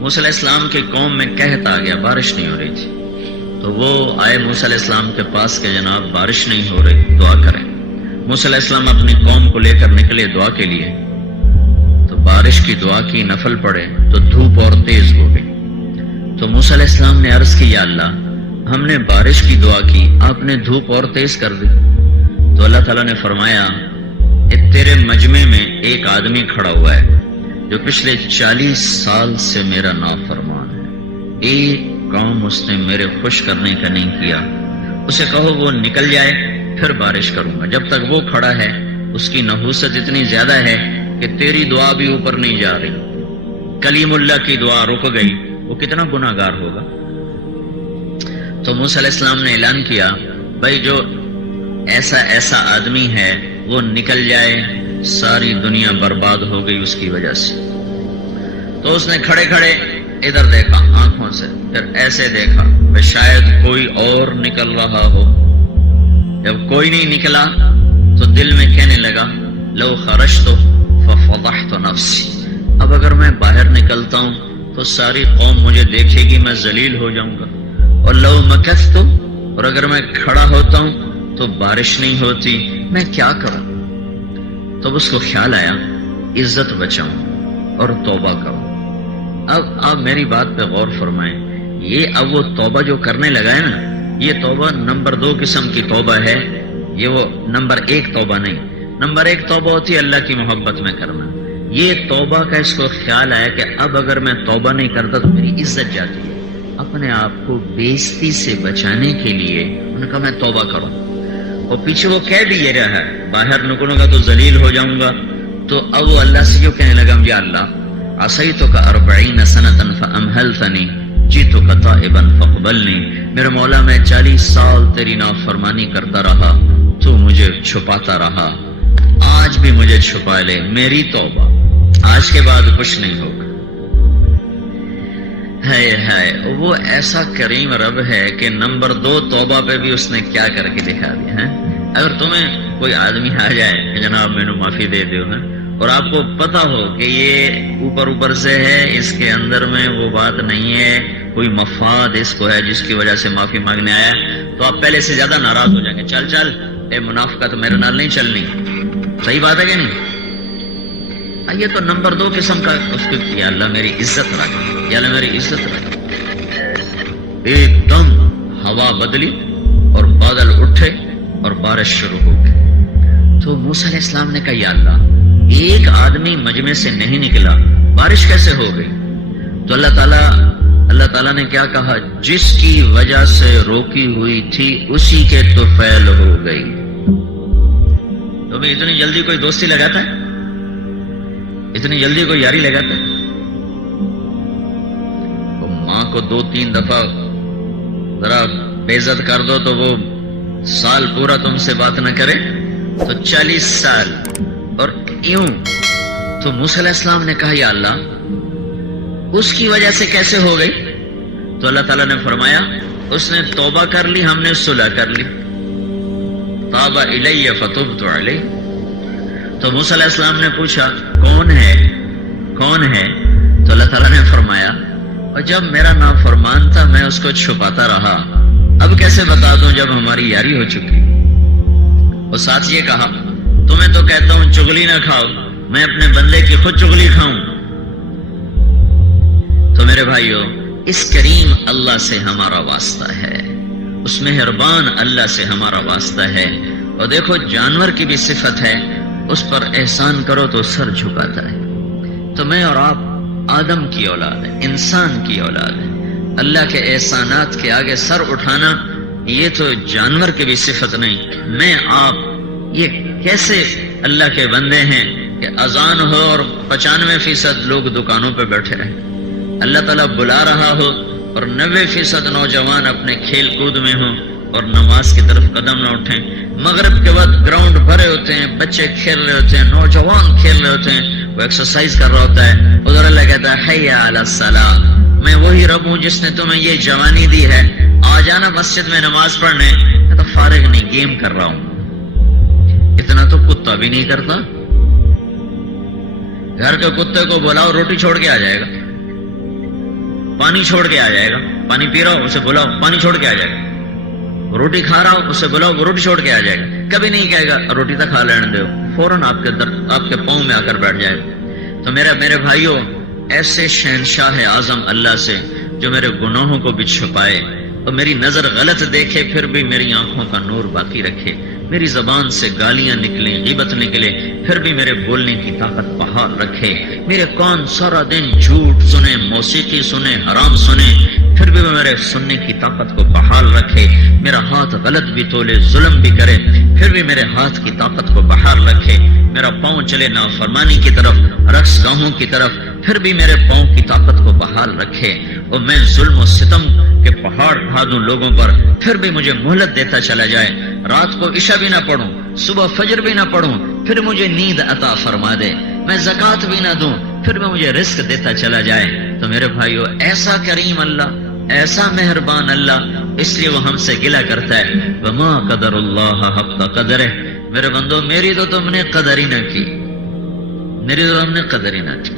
موسیٰ علیہ السلام کی قوم میں قحط آ گیا، بارش نہیں ہو رہی تھی، تو وہ آئے موسیٰ علیہ السلام کے پاس کہ جناب بارش نہیں ہو رہی، دعا کریں۔ موسیٰ علیہ السلام اپنی قوم کو لے کر نکلے دعا کے لیے، تو بارش کی دعا کی، نفل پڑے تو دھوپ اور تیز ہو گئی۔ تو موسیٰ علیہ السلام نے عرض کی، یا اللہ ہم نے بارش کی دعا کی، آپ نے دھوپ اور تیز کر دی۔ تو اللہ تعالیٰ نے فرمایا تیرے مجمع میں ایک آدمی کھڑا ہوا ہے جو پچھلے 40 سال سے میرا نافرمان ہے، ایک کام اس نے میرے خوش کرنے کا نہیں کیا، اسے کہو وہ نکل جائے پھر بارش کروں گا۔ جب تک وہ کھڑا ہے اس کی نحوست اتنی زیادہ ہے کہ تیری دعا بھی اوپر نہیں جا رہی، کلیم اللہ کی دعا رک گئی، وہ کتنا گناہ گار ہوگا۔ تو موسیٰ علیہ السلام نے اعلان کیا، بھائی جو ایسا آدمی ہے وہ نکل جائے، ساری دنیا برباد ہو گئی اس کی وجہ سے۔ تو اس نے کھڑے کھڑے ادھر دیکھا آنکھوں سے، پھر ایسے دیکھا کہ شاید کوئی اور نکل رہا ہو۔ جب کوئی نہیں نکلا تو دل میں کہنے لگا لو خرجت ففضحت نفسی، اب اگر میں باہر نکلتا ہوں تو ساری قوم مجھے دیکھے گی، میں ذلیل ہو جاؤں گا، اور لو مکثت، اور اگر میں کھڑا ہوتا ہوں تو بارش نہیں ہوتی، میں کیا کروں؟ تب اس کو خیال آیا عزت بچاؤں اور توبہ کروں۔ اب آپ میری بات پہ غور فرمائیں، یہ اب وہ توبہ جو کرنے لگا ہے نا، یہ توبہ نمبر 2 قسم کی توبہ ہے، یہ وہ نمبر 1 توبہ نہیں۔ نمبر 1 توبہ ہوتی ہے اللہ کی محبت میں کرنا، یہ توبہ کا اس کو خیال آیا کہ اب اگر میں توبہ نہیں کرتا تو میری عزت جاتی ہے۔ اپنے آپ کو بےعزتی سے بچانے کے لیے انہوں نے کہا میں توبہ کروں، اور پیچھے وہ کہہ بھی یہ رہا ہے باہر نکلوں گا تو ذلیل ہو جاؤں گا۔ تو اب وہ اللہ سے جو کہنے لگا، یا اللہ عصیتک 40 سنۃ فامہلتنی جئتک تائبا فاقبلنی، میرے مولا میں 40 سال تیری نافرمانی کرتا رہا، تو مجھے چھپاتا رہا، آج بھی مجھے چھپا لے، میری توبہ، آج کے بعد کچھ نہیں ہوگا۔ ہے وہ ایسا کریم رب ہے کہ نمبر 2 توبہ پہ بھی اس نے کیا کر کے دکھا دیا ہے۔ اگر تمہیں کوئی آدمی آ جائے کہ جناب میں نے معافی دے دیو ہے، اور آپ کو پتا ہو کہ یہ اوپر سے ہے، اس کے اندر میں وہ بات نہیں ہے، کوئی مفاد اس کو ہے جس کی وجہ سے معافی مانگنے آیا، تو آپ پہلے سے زیادہ ناراض ہو جائیں گے، چل اے منافقت میرے نال نہیں چلنی۔ صحیح بات ہے کہ نہیں؟ یہ تو نمبر 2 قسم کا اس کو، یا اللہ میری عزت رکھ، یا اللہ میری عزت رکھ۔ ایک دم ہوا بدلی اور بادل اٹھے اور بارش شروع ہو گئی۔ تو موسیٰ علیہ السلام نے کہا، یا اللہ ایک آدمی مجمع سے نہیں نکلا، بارش کیسے ہو گئی؟ تو اللہ تعالیٰ نے کیا کہا، جس کی وجہ سے روکی ہوئی تھی اسی کے طفیل ہو گئی۔ تو میں اتنی جلدی کوئی دوستی لگاتا ہے؟ اتنی جلدی کوئی یاری لگاتا ہے؟ وہ ماں کو 2-3 دفعہ ذرا بے عزت کر دو تو وہ سال پورا تم سے بات نہ کرے، تو 40 سال اور یوں۔ تو موسیٰ علیہ السلام نے کہا، یا اللہ اس کی وجہ سے کیسے ہو گئی؟ تو اللہ تعالیٰ نے فرمایا اس نے توبہ کر لی، ہم نے صلح کر لی، تاب الی فتبت علیہ۔ تو موسیٰ علیہ السلام نے پوچھا کون ہے؟ تو اللہ تعالیٰ نے فرمایا اور جب میرا نافرمان تھا میں اس کو چھپاتا رہا، اب کیسے بتا دوں جب ہماری یاری ہو چکی۔ اور ساتھ یہ کہا، تمہیں تو کہتا ہوں چغلی نہ کھاؤ، میں اپنے بندے کی خود چغلی کھاؤں۔ تو میرے بھائیو، اس کریم اللہ سے ہمارا واسطہ ہے، اس مہربان اللہ سے ہمارا واسطہ ہے۔ اور دیکھو جانور کی بھی صفت ہے، اس پر احسان کرو تو سر جھکاتا ہے۔ تو میں اور آپ آدم کی اولاد ہے، انسان کی اولاد ہے، اللہ کے احسانات کے آگے سر اٹھانا یہ تو جانور کی بھی صفت نہیں۔ میں آپ یہ کیسے اللہ کے بندے ہیں کہ اذان ہو اور 95% لوگ دکانوں پہ بیٹھے رہیں، اللہ تعالیٰ بلا رہا ہو اور 90% نوجوان اپنے کھیل کود میں ہوں اور نماز کی طرف قدم نہ اٹھیں۔ مغرب کے وقت گراؤنڈ بھرے ہوتے ہیں، بچے کھیل رہے ہوتے ہیں، نوجوان کھیل رہے ہوتے ہیں، وہ ایکسرسائز کر رہا ہوتا ہے، ادھر اللہ کہتا ہے حی علی الصلاۃ، میں وہی رب ہوں جس نے تمہیں یہ جوانی دی ہے، آ جانا مسجد میں نماز پڑھنے۔ میں تو فارغ نہیں، گیم کر رہا ہوں۔ اتنا تو کتا بھی نہیں کرتا، گھر کے کتے کو بلاؤ روٹی چھوڑ کے آ جائے گا، پانی چھوڑ کے آ جائے گا، پانی پی رہا ہو اسے بلاؤ پانی چھوڑ کے آ جائے گا، روٹی کھا رہا ہو اسے بلاؤ وہ روٹی چھوڑ کے آ جائے گا، کبھی نہیں کہے گا روٹی تو کھا لینے دو، فوراً آپ کے پاؤں میں آ کر بیٹھ جائے گا۔ تو میرے بھائیوں، ایسے شہنشاہ اعظم اللہ سے جو میرے گناہوں کو بھی چھپائے اور میری نظر غلط دیکھے پھر بھی میری آنکھوں کا نور باقی رکھے، میری زبان سے گالیاں نکلیں، غیبت نکلے پھر بھی میرے بولنے کی طاقت بحال رکھے، میرے کان سارا دن جھوٹ سنے، موسیقی سنے، حرام سنے پھر بھی وہ میرے سننے کی طاقت کو بحال رکھے، میرا ہاتھ غلط بھی تولے، ظلم بھی کرے پھر بھی میرے ہاتھ کی طاقت کو بحال رکھے، میرا پاؤں چلے نافرمانی کی طرف، رقص گاہوں کی طرف پھر بھی میرے پاؤں کی طاقت کو بحال رکھے، اور میں ظلم و ستم کے پہاڑ ڈھا دوں لوگوں پر پھر بھی مجھے مہلت دیتا چلا جائے، رات کو عشاء بھی نہ پڑھوں، صبح فجر بھی نہ پڑھوں پھر مجھے نیند عطا فرما دے، میں زکوٰۃ بھی نہ دوں پھر بھی مجھے رزق دیتا چلا جائے۔ تو میرے بھائیو، ایسا کریم اللہ، ایسا مہربان اللہ، اس لیے وہ ہم سے گلہ کرتا ہے، وما قدر اللہ حق قدرہ، میرے بندو میری تو تم نے قدر ہی نہ کی، میری تو ہم نے قدر ہی نہ کی۔